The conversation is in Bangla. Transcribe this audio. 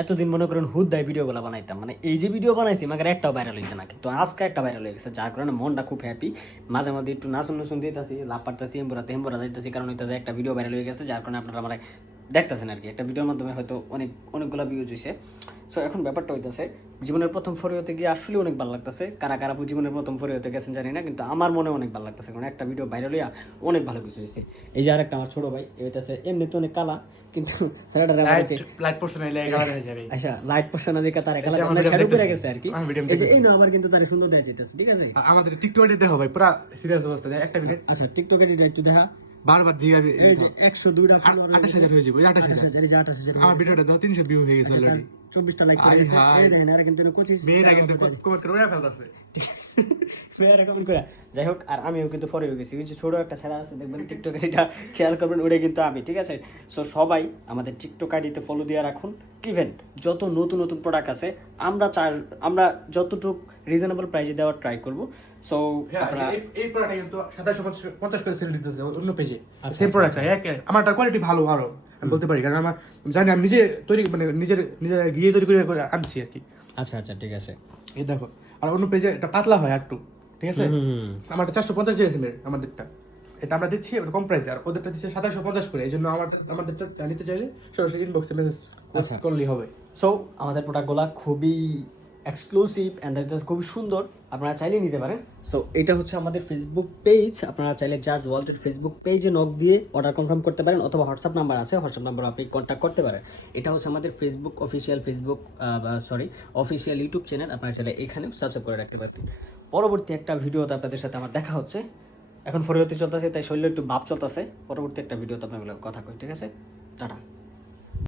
এতদিন মনে করেন হুদ্দায় ভিডিওগুলো বানাইতাম, মানে এই যে ভিডিও বানাইছি মাগার একটাও ভাইরাল হয়েছে না, কিন্তু আজকে একটা ভাইরাল হয়ে গেছে, যার কারণে মনটা খুব হ্যাপি। মাঝে মধ্যে একটু নাচুন দিতেছি, লাভ পারতেছি, হেম্বুরা যাইতেছি, কারণ হইতেছে একটা ভিডিও ভাইরাল হয়ে গেছে, যার কারণে আপনারা আমার দেখতেছেন আর কি। একটা ভিডিওর মাধ্যমে হয়তো অনেকগুলো ভিউজ হয়েছে। সো এখন ব্যাপারটা হইতেছে জীবনের প্রথম ফরি হতে গিয়ে আসলে অনেক ভালো লাগতেছে। কারা কারা জীবনের প্রথম ফরি হতে গেছেন জানি না, কিন্তু আমার মনে অনেক ভালো লাগতেছে, কারণ একটা ভিডিও ভাইরাল হইয়া অনেক ভালো কিছু হয়েছে। এই যে আরেকটা আমার ছোট ভাই, এই হইতেছে এমনি তো অনেক কালা, কিন্তু লাইট পোর্শন এলে কালার হয়ে যাবে। আচ্ছা লাইট পার্সন দিকে তার কালা আমার শ্যাডো ভিডিও করে গেছে আর কি। আমার ভিডিও এই যে এই না আবার কিন্তু তার সুন্দর দেয়া যাইতেছে, ঠিক আছে। আমাদের টিকটকে দেখো ভাই পুরা সিরিয়াস অবস্থা, একটা মিনিট আচ্ছা টিকটকে এটা একটু দেখা, বারবার দিয়ে এই যে 102টা ফলোয়ার 28,000 হয়ে যাবে, 28,000। 28,000, এই যে 28,000 আমার ভিডিওটা দাও 300 ভিউ হয়ে গেছে অলরেডি। 24টা লাইক করে দিয়েছে। এই দেখেন আর কিন্তু কোচিস মেয়েরা কিন্তু কমেন্ট করে ওরা ফেলতাছে। মেয়েরা কমেন্ট করে। যাই হোক, আর আমিও কিন্তু ফলো হয়ে গেছি। ওই যে ছোট একটা ছেড়া আছে দেখবেন টিকটকে, এটা খেয়াল করবেন, ওটা কিন্তু আমি, ঠিক আছে। সো সবাই আমাদের টিকটক আইডিতে ফলো দিয়ে রাখুন। ইভেন যত নতুন প্রোডাক্ট আছে আমরা যতটুকু রিজনেবল প্রাইসে দেওয়ার ট্রাই করব। সো আপনারা এই প্রোডাক্টটা কিন্তু 2750 করে সেল দিতেছে অন্য পেজে। সেম প্রোডাক্টটা আমারটা কোয়ালিটি ভালো আরো আমি বলতে পারি, কারণ আমি জানি আমি নিজে তৈরি মানে নিজের গিয়ে তৈরি করে আনছি আর কি। আচ্ছা ঠিক আছে। এই দেখো, আর অন্য পেজে এটা পাতলা হয় একটু, ঠিক আছে। আমারটা 450 জিএসএম এর, আমাদেরটা এটা আমরা দিচ্ছি কম প্রাইসে, আর ওদেরটা দিচ্ছে 2750 করে। এই জন্য আমাদেরটা নিতে চাইলে সরাসরি ইনবক্সে মেসেজ করলেই হবে। সো আমাদের প্রোডাক্টগুলো খুবই এক্সক্লুসিভ অ্যান্ড খুবই সুন্দর, আপনারা চাইলে নিতে পারেন। সো এটা হচ্ছে আমাদের ফেসবুক পেজ, আপনারা চাইলে জাজ ওয়ার্ল্ডের ফেসবুক পেজে নক দিয়ে অর্ডার কনফার্ম করতে পারেন, অথবা হোয়াটসঅ্যাপ নাম্বার আছে, হোয়াটসঅ্যাপ নাম্বার আপনি কন্ট্যাক্ট করতে পারেন। এটা হচ্ছে আমাদের অফিসিয়াল ইউটিউব চ্যানেল, আপনারা চাইলে এখানেও সাবস্ক্রাইব করে রাখতে পারেন। পরবর্তী একটা ভিডিওতে আপনাদের সাথে আমার দেখা হচ্ছে। এখন ফরিহতি চলতেছে, তাই শরীরে একটু ভাব চলতেছে। পরবর্তী একটা ভিডিওতে আপনার কথা কই, ঠিক আছে। টাটা।